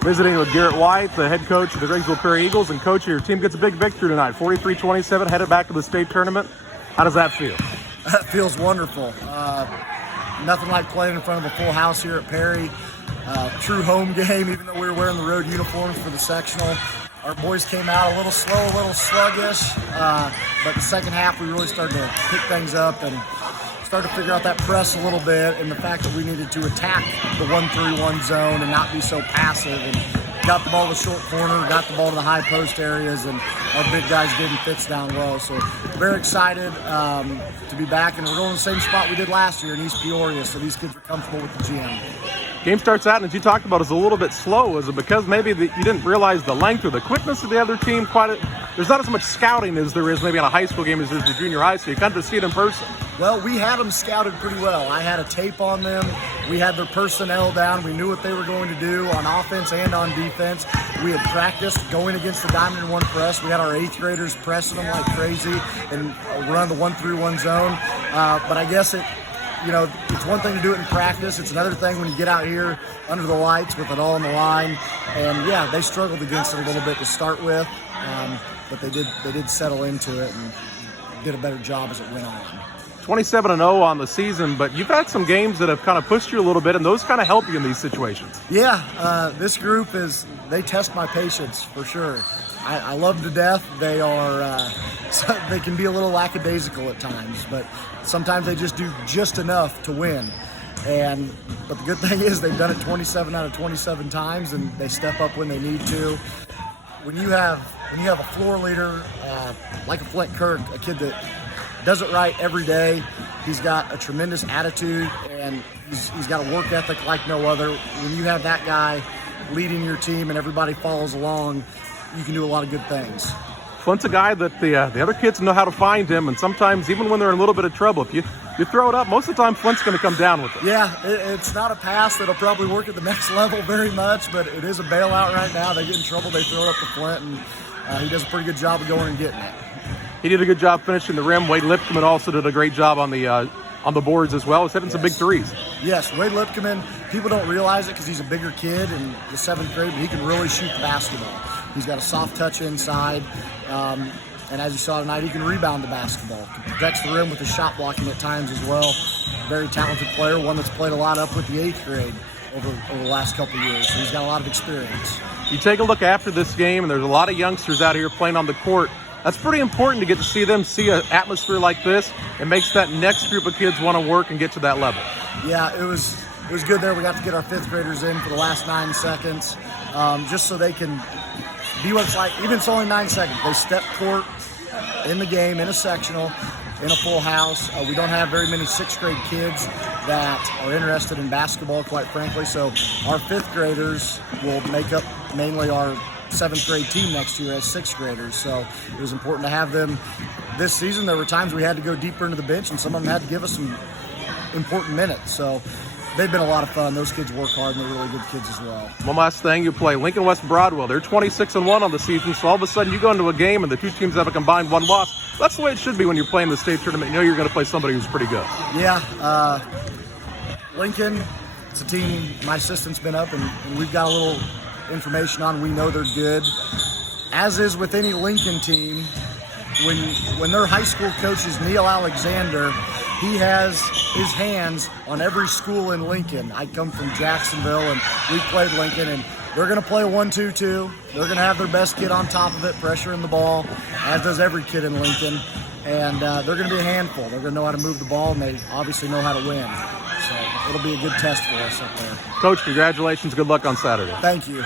visiting with Garrett White, the head coach of the Griggsville Prairie Eagles. And coach, your team gets a big victory tonight, 43-27, headed back to the state tournament. How does that feel? That feels wonderful. Nothing like playing in front of a full house here at Perry. True home game, even though we were wearing the road uniforms for the sectional. Our boys came out a little slow, a little sluggish, but the second half we really started to pick things up and started to figure out that press a little bit, and the fact that we needed to attack the 1-3-1 zone and not be so passive, and got the ball to the short corner, got the ball to the high post areas, and our big guys didn't fits down well. So very excited to be back, and we're going to the same spot we did last year in East Peoria, so these kids are comfortable with the gym. Game starts out, and as you talked about, is a little bit slow. Is it because maybe you didn't realize the length or the quickness of the other team? There's not as much scouting as there is maybe on a high school game as there's the junior high, so you kind of see it in person. Well, we had them scouted pretty well. I had a tape on them. We had their personnel down. We knew what they were going to do on offense and on defense. We had practiced going against the diamond and one press. We had our 8th graders pressing them like crazy and run the 1-3-1 zone. But I guess it's one thing to do it in practice. It's another thing when you get out here under the lights with it all on the line. And yeah, they struggled against it a little bit to start with, but they did settle into it and did a better job as it went on. 27-0 on the season, but you've had some games that have kind of pushed you a little bit, and those kind of help you in these situations. Yeah, this group they test my patience for sure. I love them to death. They are, they can be a little lackadaisical at times, but sometimes they just do just enough to win. But the good thing is they've done it 27 out of 27 times, and they step up when they need to. When you have a floor leader like a Flint Kirk, a kid that does it right every day, he's got a tremendous attitude, and he's got a work ethic like no other. When you have that guy leading your team and everybody follows along, you can do a lot of good things. Flint's a guy that the other kids know how to find him, and sometimes even when they're in a little bit of trouble, if you throw it up, most of the time Flint's going to come down with it. Yeah, it's not a pass that'll probably work at the next level very much, but it is a bailout right now. They get in trouble, they throw it up to Flint, and he does a pretty good job of going and getting it. He did a good job finishing the rim. Wade Lipkeman also did a great job on the boards as well. He's hitting some big threes. Yes, Wade Lipkeman, people don't realize it because he's a bigger kid in the 7th grade, but he can really shoot the basketball. He's got a soft touch inside, and as you saw tonight, he can rebound the basketball. He protects the rim with his shot blocking at times as well. Very talented player, one that's played a lot up with the 8th grade over the last couple of years. So he's got a lot of experience. You take a look after this game, and there's a lot of youngsters out here playing on the court. That's pretty important to get to see them see an atmosphere like this. It makes that next group of kids want to work and get to that level. Yeah, it was good there. We got to get our 5th graders in for the last 9 seconds, just so they can be what it's like. Even if it's only 9 seconds, they step court in the game, in a sectional, in a full house. We don't have very many 6th grade kids that are interested in basketball, quite frankly. So our 5th graders will make up mainly our 7th grade team next year as 6th graders. So it was important to have them this season. There were times we had to go deeper into the bench, and some of them had to give us some important minutes. So they've been a lot of fun. Those kids work hard, and they're really good kids as well. One last thing, you play Lincoln West Broadwell. They're 26-1 on the season, so all of a sudden you go into a game and the two teams have a combined 1 loss. That's the way it should be when you're playing the state tournament. You know you're going to play somebody who's pretty good. Yeah, Lincoln, it's a team my assistant's been up, and we've got a little information on. We know they're good. As is with any Lincoln team, when their high school coach is Neil Alexander, he has his hands on every school in Lincoln. I come from Jacksonville, and we played Lincoln, and they're going to play a 1-2-2. They're going to have their best kid on top of it, pressuring the ball, as does every kid in Lincoln. And they're going to be a handful. They're going to know how to move the ball, and they obviously know how to win. So it'll be a good test for us up there. Coach, congratulations. Good luck on Saturday. Thank you.